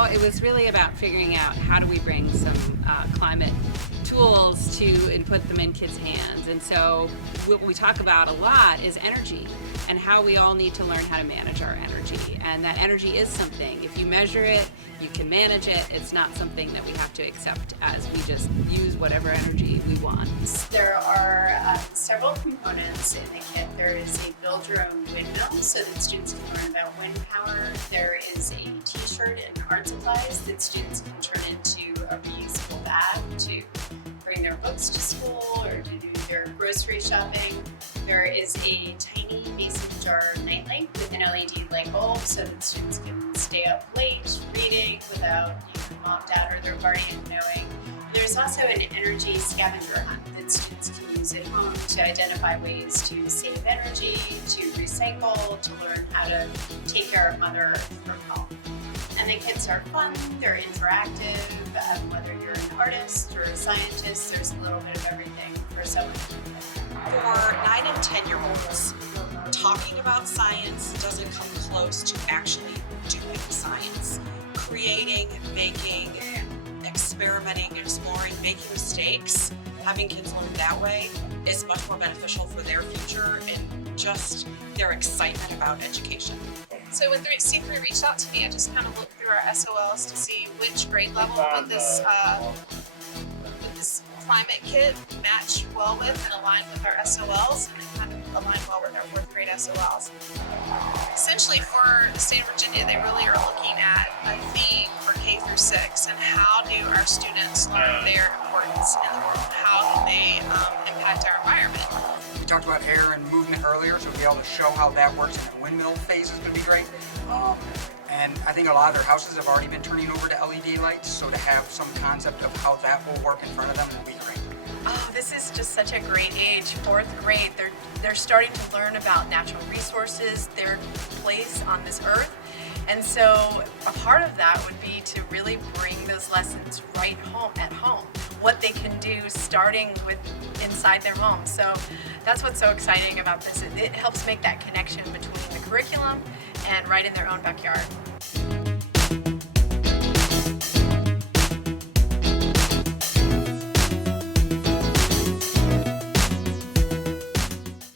Well, it was really about figuring out how do we bring some climate tools to and put them in kids' hands. And so what we talk about a lot is energy and how we all need to learn how to manage our energy. And that energy is something. If you measure it, you can manage it. It's not something that we have to accept as we just use whatever energy we want. There are several components in the kit. There is a build your own windmill so that students can learn about wind power. There is a t-shirt and art supplies that students can turn into a reusable bag to bring their books to school or to do their grocery shopping. There is a tiny mason jar nightlight with an LED light bulb so that students can stay up late reading without mom, dad, or their guardian knowing. There's also an energy scavenger hunt that students can use at home to identify ways to save energy, to recycle, to learn how to take care of Mother Earth from home. And the kits are fun, they're interactive, whether you're an artist or a scientist, there's a little bit of everything for someone. For 9 and 10-year-olds, talking about science doesn't come close to actually doing science. Creating, making, experimenting, exploring, making mistakes, having kids learn that way is much more beneficial for their future and just their excitement about education. So when C3 reached out to me, I just kind of looked through our SOLs to see which grade level would this climate kit match well with and align with our SOLs, and it kind of aligned well with our 4th grade SOLs. Essentially for the state of Virginia, they really are looking at a theme for K through 6 and how do our students learn their importance in the world? How can they impact our environment? We talked about air and movement earlier, so to be able to show how that works in the windmill phase is going to be great. And I think a lot of their houses have already been turning over to LED lights, so to have some concept of how that will work in front of them will be great. Oh, this is just such a great age, 4th grade. They're starting to learn about natural resources, their place on this earth. And so a part of that would be to really bring those lessons right home at home, what they can do starting with inside their home. So that's what's so exciting about this. It helps make that connection between the curriculum and right in their own backyard.